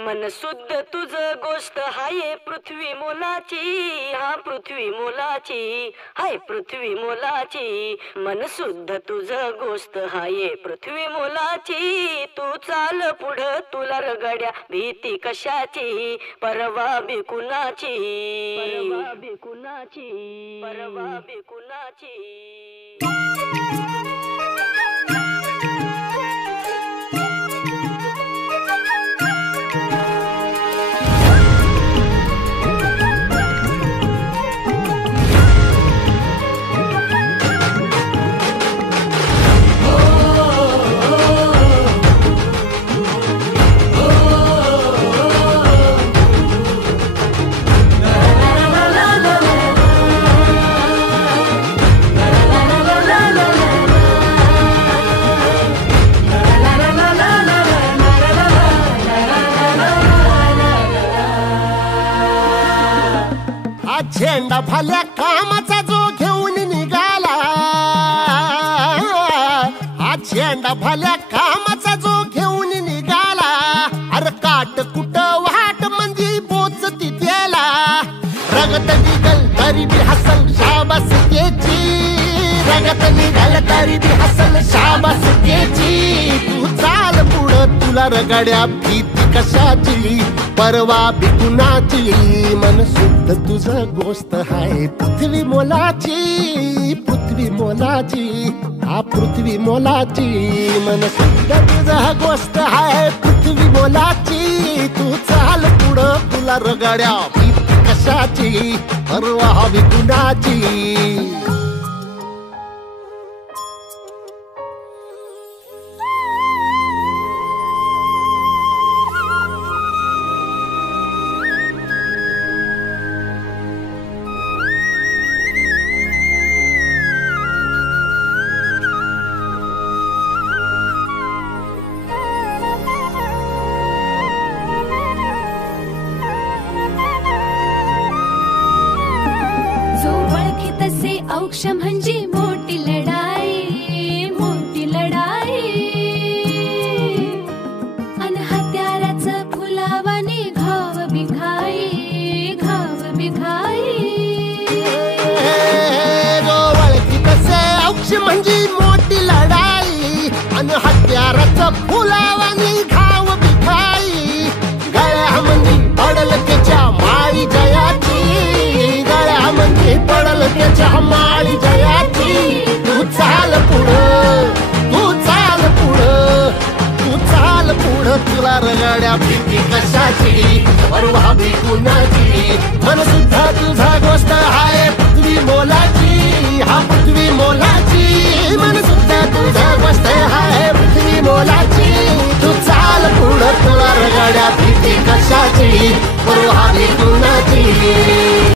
मन शुद्ध तुझ गोष्ट हाय पृथ्वी मोलाची, हा पृथ्वी मोलाची, हाय पृथ्वी मोलाची। मन शुद्ध तुझ गोष्ट हाय पृथ्वी मोलाची। तू चाल पुढं तुला रगड्या भीती कशाची, परवा बिकुनाची, परवा बिकुनाची, परवा बिकुनाची। झेंडा भल्या कामाचा जो घेऊन निघाला, हा झेंडा भल्या कामाचा जो घेऊन निघाला। अरे काट कुट वाट म्हणजे पोचती त्याला, रगत निघल तरी बी हसल शाबास केची, रगत निघल तरी बी हसल शाबास केची। तू चाल पुढं तुला रगड्या भीती कशाची, परवा बिकुनाची। मन शुद्ध तुझ गोष्ट हाय पृथ्वी मोलाची, पृथ्वी मोलाची, हा पृथ्वी मोलाची। मन शुद्ध तुझ गोष्ट हाय पृथ्वी मोलाची। तू चाल पुढं तुला रगड्या भीती कशाची, परवा बिकुनाची। औक्ष म्हणजे मोठी लढाई, मोठी लढाई। अन हत्याराचं फुलावाने घाव बिघाई, घाव बिघाई। ओळखी तसे औक्ष म्हणजे मोठी लढाई, अन हत्याराचं फुलावाने घाव बिघाई। गळ्यामध्ये पडल त्याच्या माळी जयाची, गळ्यामध्ये पडल त्याच्या माळी जयाची। तू चाल पुढं, तू चाल पुढं, तू चाल पुढं तुला रगड्या भीती कशाची, परवा बिकुनाची। मन सुद्धा तुझा गोष्ट हाय पृथ्वी मोलाची, हा पृथ्वी मोलाची। मन सुद्धा तुझा गोष्ट हाय पृथ्वी मोलाची। तू चाल पुढं तुला रगड्या भीती कशाची, परवा बिकुनाची।